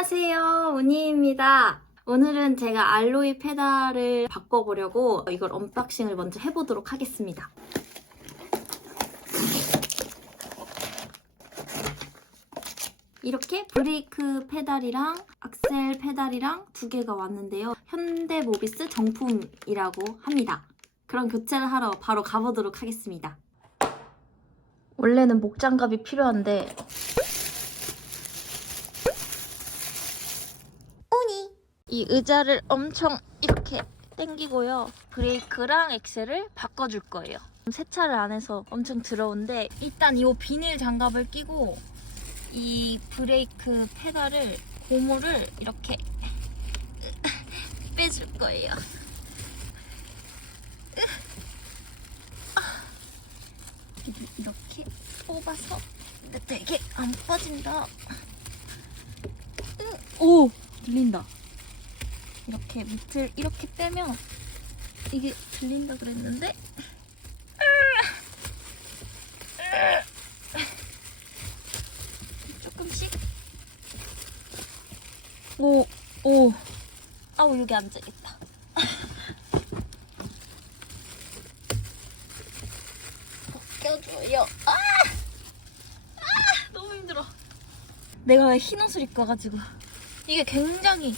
안녕하세요, 운이입니다. 오늘은 제가 알로이 페달을 바꿔보려고 이걸 언박싱을 먼저 해보도록 하겠습니다. 이렇게 브레이크 페달이랑 악셀 페달이랑 두 개가 왔는데요. 현대모비스 정품이라고 합니다. 그럼 교체를 하러 바로 가보도록 하겠습니다. 원래는 목장갑이 필요한데 이 의자를 엄청 이렇게 당기고요. 브레이크랑 엑셀을 바꿔줄 거예요. 세차를 안 해서 엄청 더러운데 일단 이 비닐 장갑을 끼고 이 브레이크 페달을 고무를 이렇게 빼줄 거예요. 이렇게 뽑아서 되게 안 빠진다. 오! 들린다. 이렇게 밑을 이렇게 빼면 이게 들린다 그랬는데 조금씩 오 아우 여기 앉아야겠다. 벗겨줘요. 너무 힘들어. 내가 왜 흰 옷을 입고 와가지고 이게 굉장히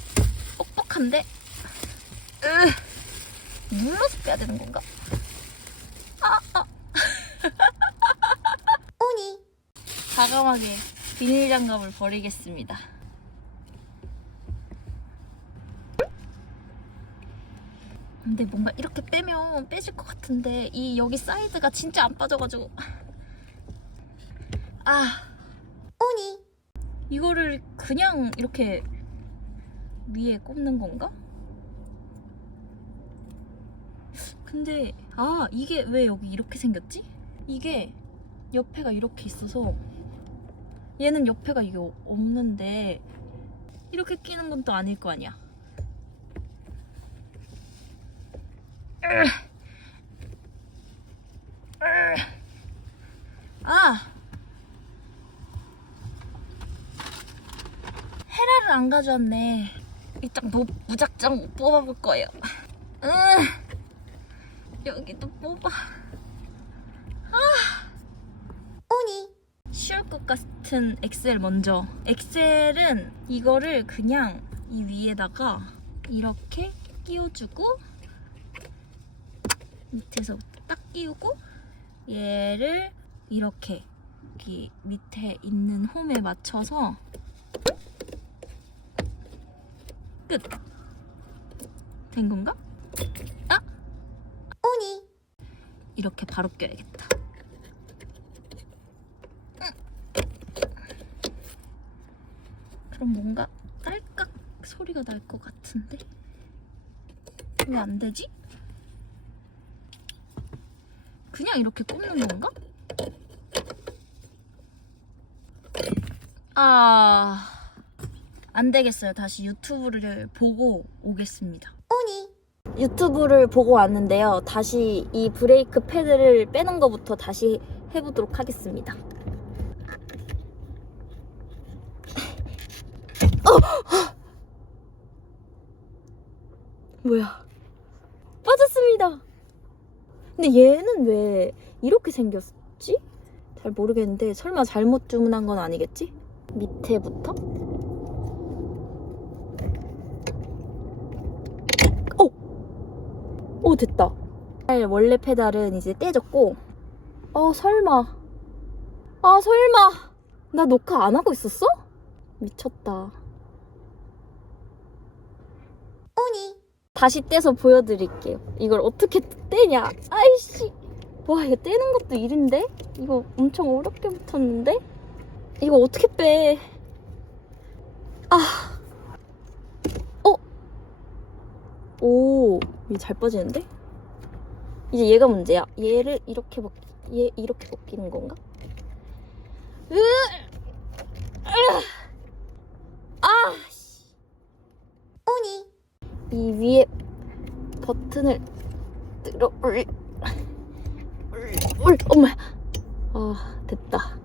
뻑뻑한데 눌러서 빼야 되는 건가? 오니 과감하게 비닐 장갑을 버리겠습니다. 근데 뭔가 이렇게 빼면 빼질 것 같은데 이 여기 사이드가 진짜 안 빠져가지고 오니 이거를 그냥 이렇게 위에 꼽는 건가? 근데 이게 왜 여기 이렇게 생겼지? 이게 옆에가 이렇게 있어서 얘는 옆에가 이게 없는데 이렇게 끼는 건 또 아닐 거 아니야. 헤라를 안 가져왔네. 일단 무작정 뽑아볼 거예요. 여기도 뽑아. 오니 쉬울 것 같은 엑셀 먼저. 엑셀은 이거를 그냥 이 위에다가 이렇게 끼워주고 밑에서 딱 끼우고 얘를 이렇게 여기 밑에 있는 홈에 맞춰서 끝! 된 건가? 오니 이렇게 바로 껴야겠다. 그럼 뭔가 딸깍 소리가 날 것 같은데 왜 안 되지? 그냥 이렇게 꼽는 건가? 안 되겠어요. 다시 유튜브를 보고 오겠습니다. 오니 유튜브를 보고 왔는데요. 다시 이 브레이크 패드를 빼는 것부터 다시 해보도록 하겠습니다. 뭐야? 빠졌습니다. 근데 얘는 왜 이렇게 생겼지? 잘 모르겠는데 설마 잘못 주문한 건 아니겠지? 밑에부터? 오 됐다. 원래 페달은 이제 떼졌고 설마 나 녹화 안 하고 있었어? 미쳤다. 오니 다시 떼서 보여드릴게요. 이걸 어떻게 떼냐. 아이씨 와 이거 떼는 것도 일인데? 이거 엄청 어렵게 붙었는데? 이거 어떻게 빼? 오, 이게 잘 빠지는데? 이제 얘가 문제야. 얘를 이렇게 얘 이렇게 벗기는 건가? 오니 이 위에 버튼을 들어 엄마 됐다.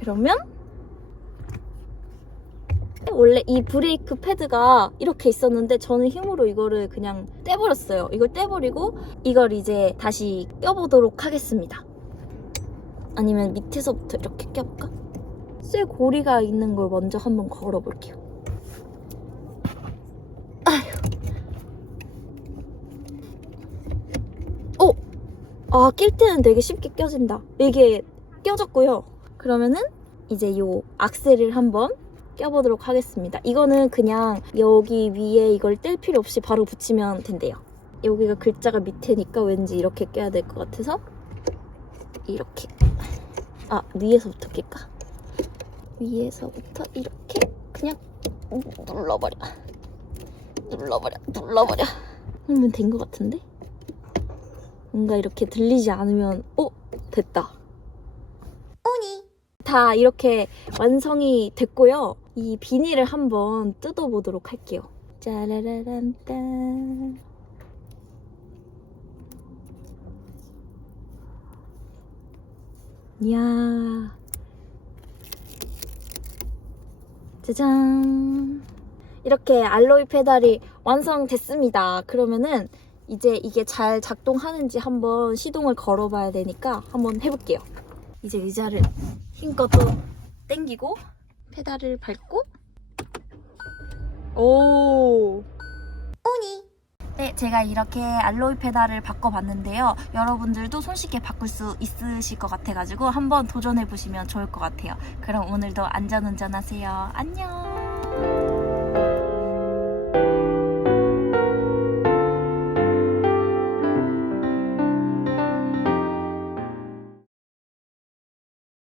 그러면 원래 이 브레이크 패드가 이렇게 있었는데 저는 힘으로 이거를 그냥 떼버렸어요. 이걸 떼버리고 이걸 이제 다시 껴보도록 하겠습니다. 아니면 밑에서부터 이렇게 껴볼까? 쇠 고리가 있는 걸 먼저 한번 걸어볼게요. 낄 때는 되게 쉽게 껴진다. 이게 껴졌고요. 그러면은 이제 요 악셀을 한번 껴보도록 하겠습니다. 이거는 그냥 여기 위에 이걸 뗄 필요 없이 바로 붙이면 된대요. 여기가 글자가 밑에니까 왠지 이렇게 껴야 될 것 같아서 이렇게. 위에서부터 낄까? 위에서부터 이렇게 그냥 눌러버려. 하면 된 것 같은데? 뭔가 이렇게 들리지 않으면 됐다. 다 이렇게 완성이 됐고요. 이 비닐을 한번 뜯어보도록 할게요. 짜라라란딴. 이야. 짜잔. 이렇게 알로이 페달이 완성됐습니다. 그러면은 이제 이게 잘 작동하는지 한번 시동을 걸어봐야 되니까 한번 해볼게요. 이제 의자를 힘껏 또 당기고 페달을 밟고 네, 제가 이렇게 알로이 페달을 바꿔봤는데요. 여러분들도 손쉽게 바꿀 수 있으실 것 같아가지고 한번 도전해보시면 좋을 것 같아요. 그럼 오늘도 안전운전하세요. 안녕.